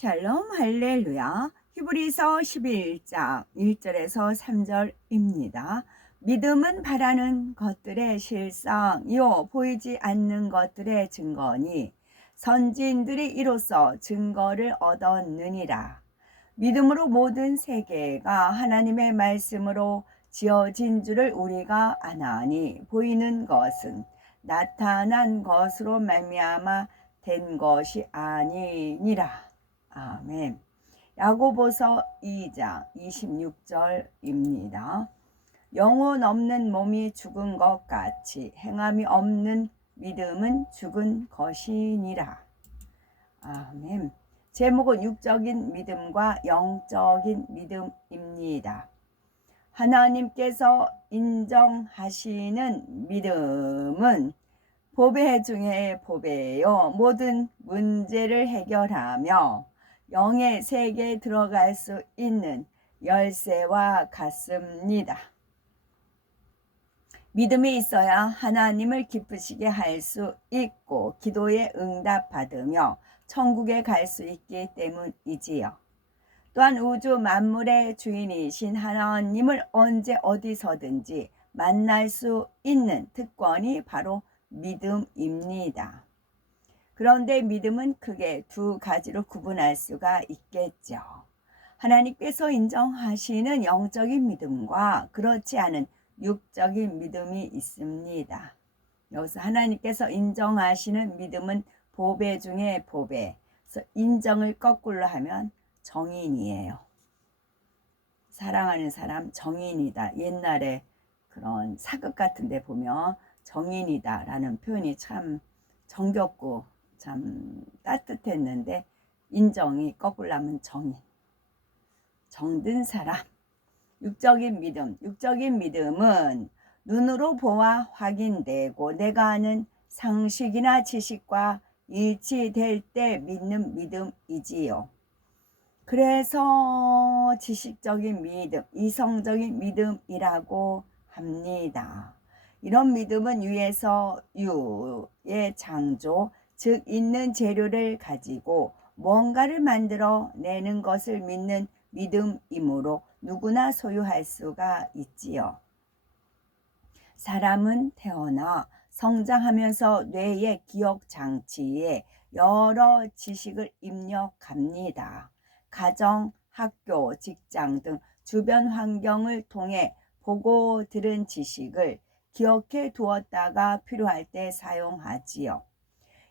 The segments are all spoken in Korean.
샬롬 할렐루야. 히브리서 11장 1절에서 3절입니다. 믿음은 바라는 것들의 실상이요 보이지 않는 것들의 증거니 선지인들이 이로써 증거를 얻었느니라. 믿음으로 모든 세계가 하나님의 말씀으로 지어진 줄을 우리가 아나니 보이는 것은 나타난 것으로 말미암아 된 것이 아니니라. 아멘. 야고보서 2장 26절입니다. 영혼 없는 몸이 죽은 것 같이 행함이 없는 믿음은 죽은 것이니라. 아멘. 제목은 육적인 믿음과 영적인 믿음입니다. 하나님께서 인정하시는 믿음은 보배 중에 보배요. 모든 문제를 해결하며 영의 세계에 들어갈 수 있는 열쇠와 같습니다. 믿음이 있어야 하나님을 기쁘시게 할 수 있고 기도에 응답받으며 천국에 갈 수 있기 때문이지요. 또한 우주 만물의 주인이신 하나님을 언제 어디서든지 만날 수 있는 특권이 바로 믿음입니다. 그런데 믿음은 크게 두 가지로 구분할 수가 있겠죠. 하나님께서 인정하시는 영적인 믿음과 그렇지 않은 육적인 믿음이 있습니다. 여기서 하나님께서 인정하시는 믿음은 보배 중에 보배. 그래서 인정을 거꾸로 하면 정인이에요. 사랑하는 사람 정인이다. 옛날에 그런 사극 같은 데 보면 정인이다 라는 표현이 참 정겹고 참 따뜻했는데 인정이 거꾸로 하면 정인. 정든 사람. 육적인 믿음은 눈으로 보아 확인되고 내가 아는 상식이나 지식과 일치될 때 믿는 믿음이지요. 그래서 지식적인 믿음, 이성적인 믿음이라고 합니다. 이런 믿음은 유에서 유의 창조, 즉 있는 재료를 가지고 뭔가를 만들어 내는 것을 믿는 믿음이므로 누구나 소유할 수가 있지요. 사람은 태어나 성장하면서 뇌의 기억 장치에 여러 지식을 입력합니다. 가정, 학교, 직장 등 주변 환경을 통해 보고 들은 지식을 기억해 두었다가 필요할 때 사용하지요.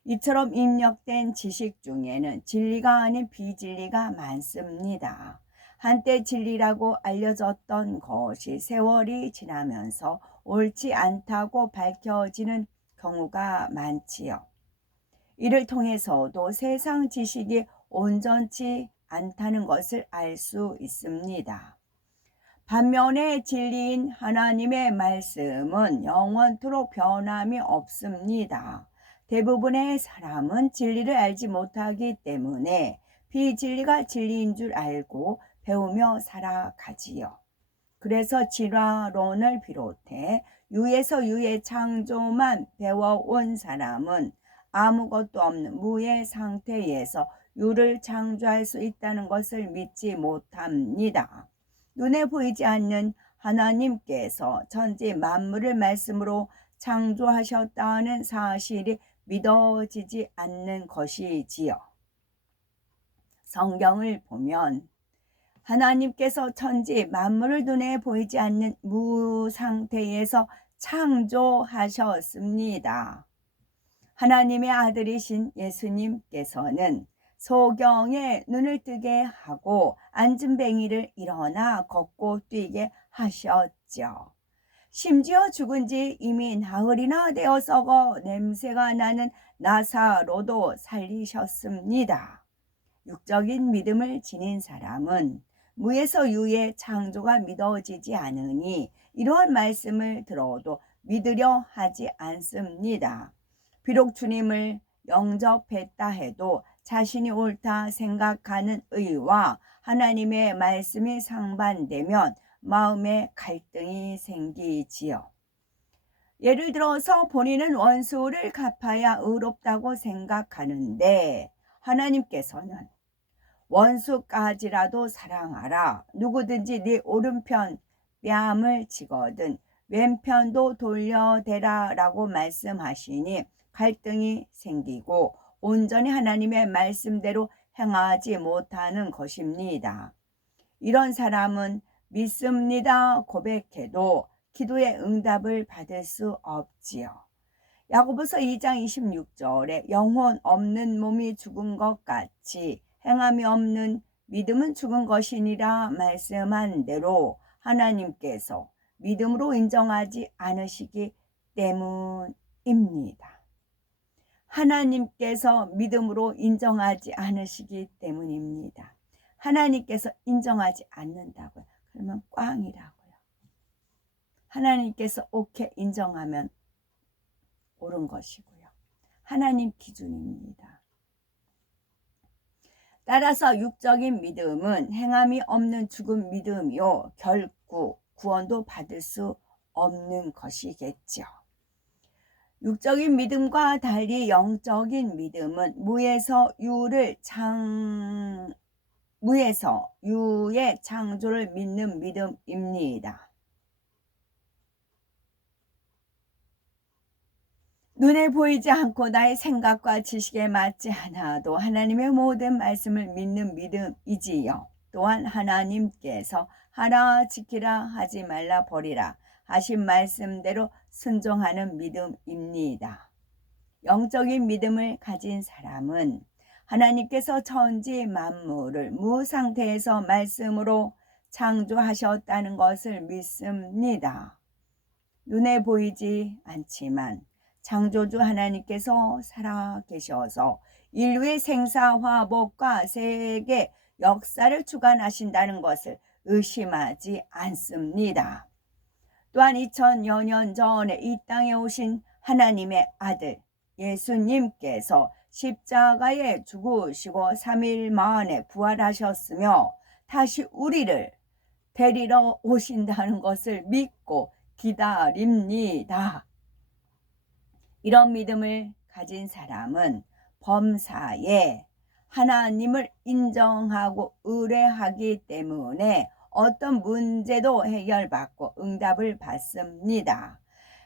이처럼 입력된 지식 중에는 진리가 아닌 비진리가 많습니다. 한때 진리라고 알려졌던 것이 세월이 지나면서 옳지 않다고 밝혀지는 경우가 많지요. 이를 통해서도 세상 지식이 온전치 않다는 것을 알 수 있습니다. 반면에 진리인 하나님의 말씀은 영원토록 변함이 없습니다. 대부분의 사람은 진리를 알지 못하기 때문에 비진리가 진리인 줄 알고 배우며 살아가지요. 그래서 진화론을 비롯해 유에서 유의 창조만 배워온 사람은 아무것도 없는 무의 상태에서 유를 창조할 수 있다는 것을 믿지 못합니다. 눈에 보이지 않는 하나님께서 천지 만물을 말씀으로 창조하셨다는 사실이 믿어지지 않는 것이지요. 성경을 보면 하나님께서 천지 만물을 눈에 보이지 않는 무 상태에서 창조하셨습니다. 하나님의 아들이신 예수님께서는 소경에 눈을 뜨게 하고 앉은뱅이를 일어나 걷고 뛰게 하셨죠. 심지어 죽은 지 이미 나흘이나 되어 썩어 냄새가 나는 나사로도 살리셨습니다. 육적인 믿음을 지닌 사람은 무에서 유의 창조가 믿어지지 않으니 이러한 말씀을 들어도 믿으려 하지 않습니다. 비록 주님을 영접했다 해도 자신이 옳다 생각하는 의와 하나님의 말씀이 상반되면 마음에 갈등이 생기지요. 예를 들어서 본인은 원수를 갚아야 의롭다고 생각하는데 하나님께서는 원수까지라도 사랑하라. 누구든지 네 오른편 뺨을 치거든 왼편도 돌려대라 라고 말씀하시니 갈등이 생기고 온전히 하나님의 말씀대로 행하지 못하는 것입니다. 이런 사람은 믿습니다 고백해도 기도의 응답을 받을 수 없지요. 야고보서 2장 26절에 영혼 없는 몸이 죽은 것 같이 행함이 없는 믿음은 죽은 것이니라 말씀한 대로 하나님께서 믿음으로 인정하지 않으시기 때문입니다. 하나님께서 믿음으로 인정하지 않으시기 때문입니다. 하나님께서 인정하지 않는다고요. 그러면 꽝이라고요. 하나님께서 오케이 인정하면 옳은 것이고요. 하나님 기준입니다. 따라서 육적인 믿음은 행함이 없는 죽은 믿음이요 결코 구원도 받을 수 없는 것이겠죠. 육적인 믿음과 달리 영적인 믿음은 무에서 유의 창조를 믿는 믿음입니다. 눈에 보이지 않고 나의 생각과 지식에 맞지 않아도 하나님의 모든 말씀을 믿는 믿음이지요. 또한 하나님께서 하라 지키라 하지 말라 버리라 하신 말씀대로 순종하는 믿음입니다. 영적인 믿음을 가진 사람은 하나님께서 천지 만물을 무상태에서 말씀으로 창조하셨다는 것을 믿습니다. 눈에 보이지 않지만 창조주 하나님께서 살아계셔서 인류의 생사화복과 세계 역사를 주관하신다는 것을 의심하지 않습니다. 또한 2000여 년 전에 이 땅에 오신 하나님의 아들 예수님께서 십자가에 죽으시고 3일 만에 부활하셨으며 다시 우리를 데리러 오신다는 것을 믿고 기다립니다. 이런 믿음을 가진 사람은 범사에 하나님을 인정하고 의뢰하기 때문에 어떤 문제도 해결받고 응답을 받습니다.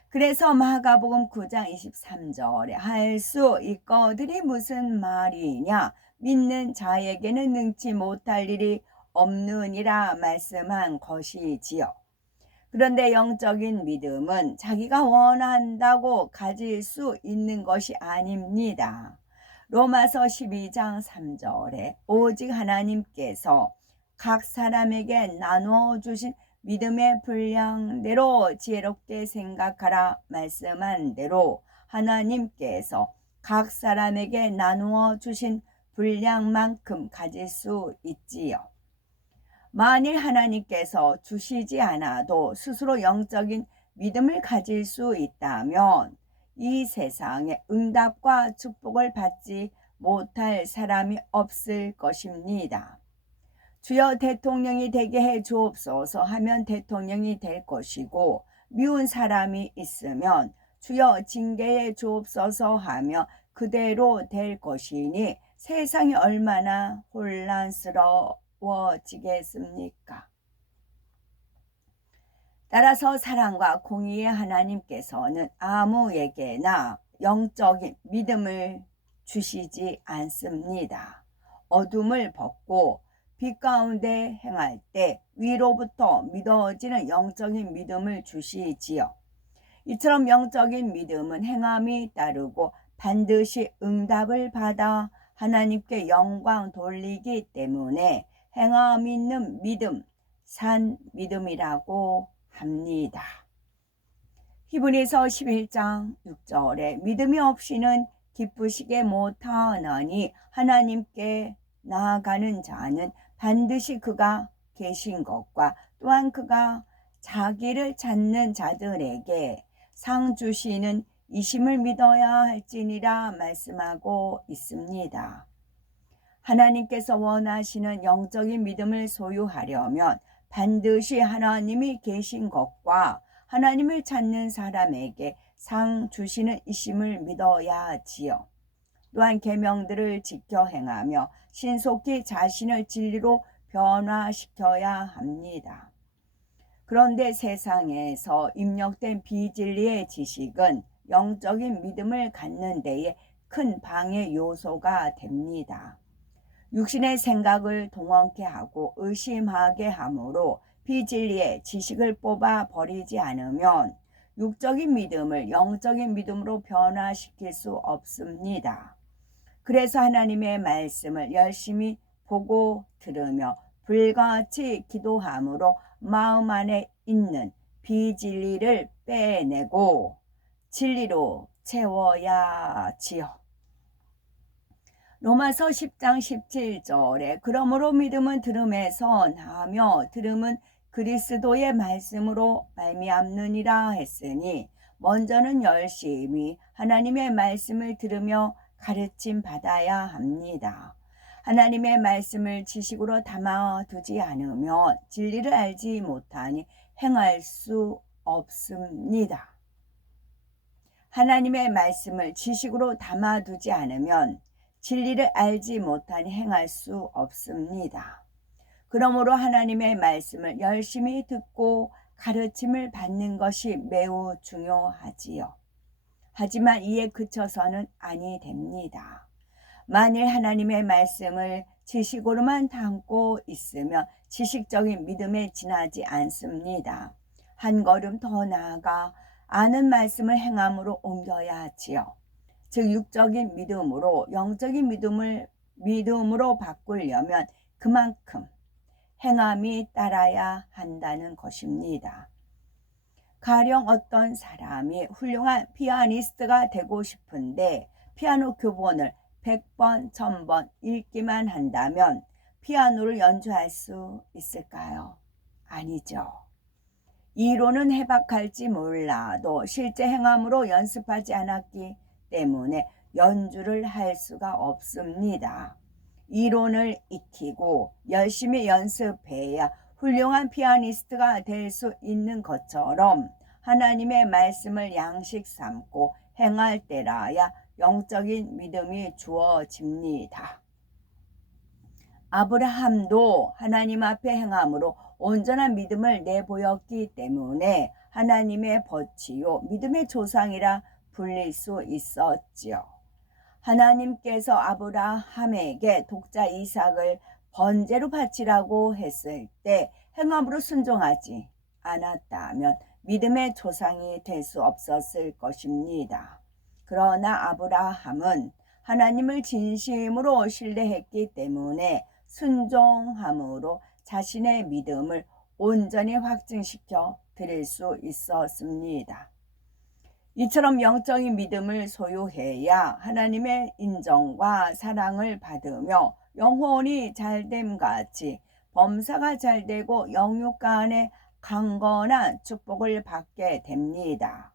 그래서 마가복음 9장 23절에 할 수 있거들이 무슨 말이냐 믿는 자에게는 능치 못할 일이 없느니라 말씀한 것이지요. 그런데 영적인 믿음은 자기가 원한다고 가질 수 있는 것이 아닙니다. 로마서 12장 3절에 오직 하나님께서 각 사람에게 나누어 주신 믿음의 분량대로 지혜롭게 생각하라 말씀한 대로 하나님께서 각 사람에게 나누어 주신 분량만큼 가질 수 있지요. 만일 하나님께서 주시지 않아도 스스로 영적인 믿음을 가질 수 있다면 이 세상에 응답과 축복을 받지 못할 사람이 없을 것입니다. 주여 대통령이 되게 해 주옵소서 하면 대통령이 될 것이고 미운 사람이 있으면 주여 징계해 주옵소서 하며 그대로 될 것이니 세상이 얼마나 혼란스러워지겠습니까? 따라서 사랑과 공의의 하나님께서는 아무에게나 영적인 믿음을 주시지 않습니다. 어둠을 벗고 빛 가운데 행할 때 위로부터 믿어지는 영적인 믿음을 주시지요. 이처럼 영적인 믿음은 행함이 따르고 반드시 응답을 받아 하나님께 영광 돌리기 때문에 행함 있는 믿음, 산 믿음이라고 합니다. 히브리서 11장 6절에 믿음이 없이는 기쁘시게 못하나니 하나님께 나아가는 자는 반드시 그가 계신 것과 또한 그가 자기를 찾는 자들에게 상 주시는 이심을 믿어야 할지니라 말씀하고 있습니다. 하나님께서 원하시는 영적인 믿음을 소유하려면 반드시 하나님이 계신 것과 하나님을 찾는 사람에게 상 주시는 이심을 믿어야 하지요. 또한 계명들을 지켜 행하며 신속히 자신을 진리로 변화시켜야 합니다. 그런데 세상에서 입력된 비진리의 지식은 영적인 믿음을 갖는 데에 큰 방해 요소가 됩니다. 육신의 생각을 동원케 하고 의심하게 하므로 비진리의 지식을 뽑아 버리지 않으면 육적인 믿음을 영적인 믿음으로 변화시킬 수 없습니다. 그래서 하나님의 말씀을 열심히 보고 들으며 불같이 기도함으로 마음 안에 있는 비진리를 빼내고 진리로 채워야 지요. 로마서 10장 17절에 그러므로 믿음은 들음에서 나며 들음은 그리스도의 말씀으로 말미암느니라 했으니 먼저는 열심히 하나님의 말씀을 들으며 가르침 받아야 합니다. 하나님의 말씀을 지식으로 담아두지 않으면 진리를 알지 못하니 행할 수 없습니다. 하나님의 말씀을 지식으로 담아두지 않으면 진리를 알지 못하니 행할 수 없습니다. 그러므로 하나님의 말씀을 열심히 듣고 가르침을 받는 것이 매우 중요하지요. 하지만 이에 그쳐서는 아니 됩니다. 만일 하나님의 말씀을 지식으로만 담고 있으면 지식적인 믿음에 지나지 않습니다. 한 걸음 더 나아가 아는 말씀을 행함으로 옮겨야 하지요. 즉 육적인 믿음으로 영적인 믿음으로 바꾸려면 그만큼 행함이 따라야 한다는 것입니다. 가령 어떤 사람이 훌륭한 피아니스트가 되고 싶은데 피아노 교본을 100번, 1000번 읽기만 한다면 피아노를 연주할 수 있을까요? 아니죠. 이론은 해박할지 몰라도 실제 행함으로 연습하지 않았기 때문에 연주를 할 수가 없습니다. 이론을 익히고 열심히 연습해야 훌륭한 피아니스트가 될 수 있는 것처럼 하나님의 말씀을 양식 삼고 행할 때라야 영적인 믿음이 주어집니다. 아브라함도 하나님 앞에 행함으로 온전한 믿음을 내보였기 때문에 하나님의 벗이요 믿음의 조상이라 불릴 수 있었지요. 하나님께서 아브라함에게 독자 이삭을 번제로 바치라고 했을 때 행함으로 순종하지 않았다면 믿음의 조상이 될 수 없었을 것입니다. 그러나 아브라함은 하나님을 진심으로 신뢰했기 때문에 순종함으로 자신의 믿음을 온전히 확증시켜 드릴 수 있었습니다. 이처럼 영적인 믿음을 소유해야 하나님의 인정과 사랑을 받으며 영혼이 잘됨 같이 범사가 잘되고 영육 간의 강건한 축복을 받게 됩니다.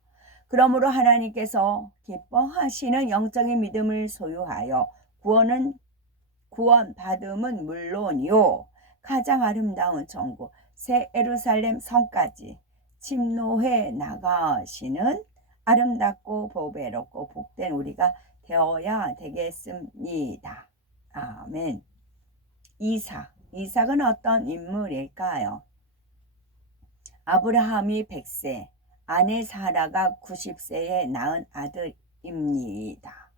그러므로 하나님께서 기뻐하시는 영적인 믿음을 소유하여 구원 받음은 물론이요 가장 아름다운 천국 새 예루살렘 성까지 침노해 나가시는 아름답고 보배롭고 복된 우리가 되어야 되겠습니다. 아멘. 이삭은 어떤 인물일까요? 아브라함이 100세, 아내 사라가 90세에 낳은 아들입니다.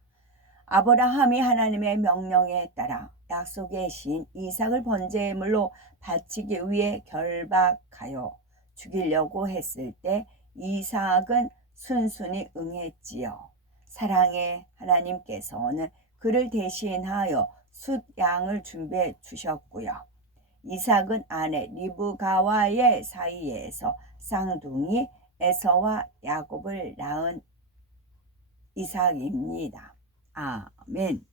아브라함이 하나님의 명령에 따라 약속의 신 이삭을 번제물로 바치기 위해 결박하여 죽이려고 했을 때 이삭은 순순히 응했지요. 사랑의 하나님께서는 그를 대신하여 숫양을 준비해 주셨고요. 이삭은 아내 리브가와의 사이에서 쌍둥이 에서와 야곱을 낳은 이삭입니다. 아멘.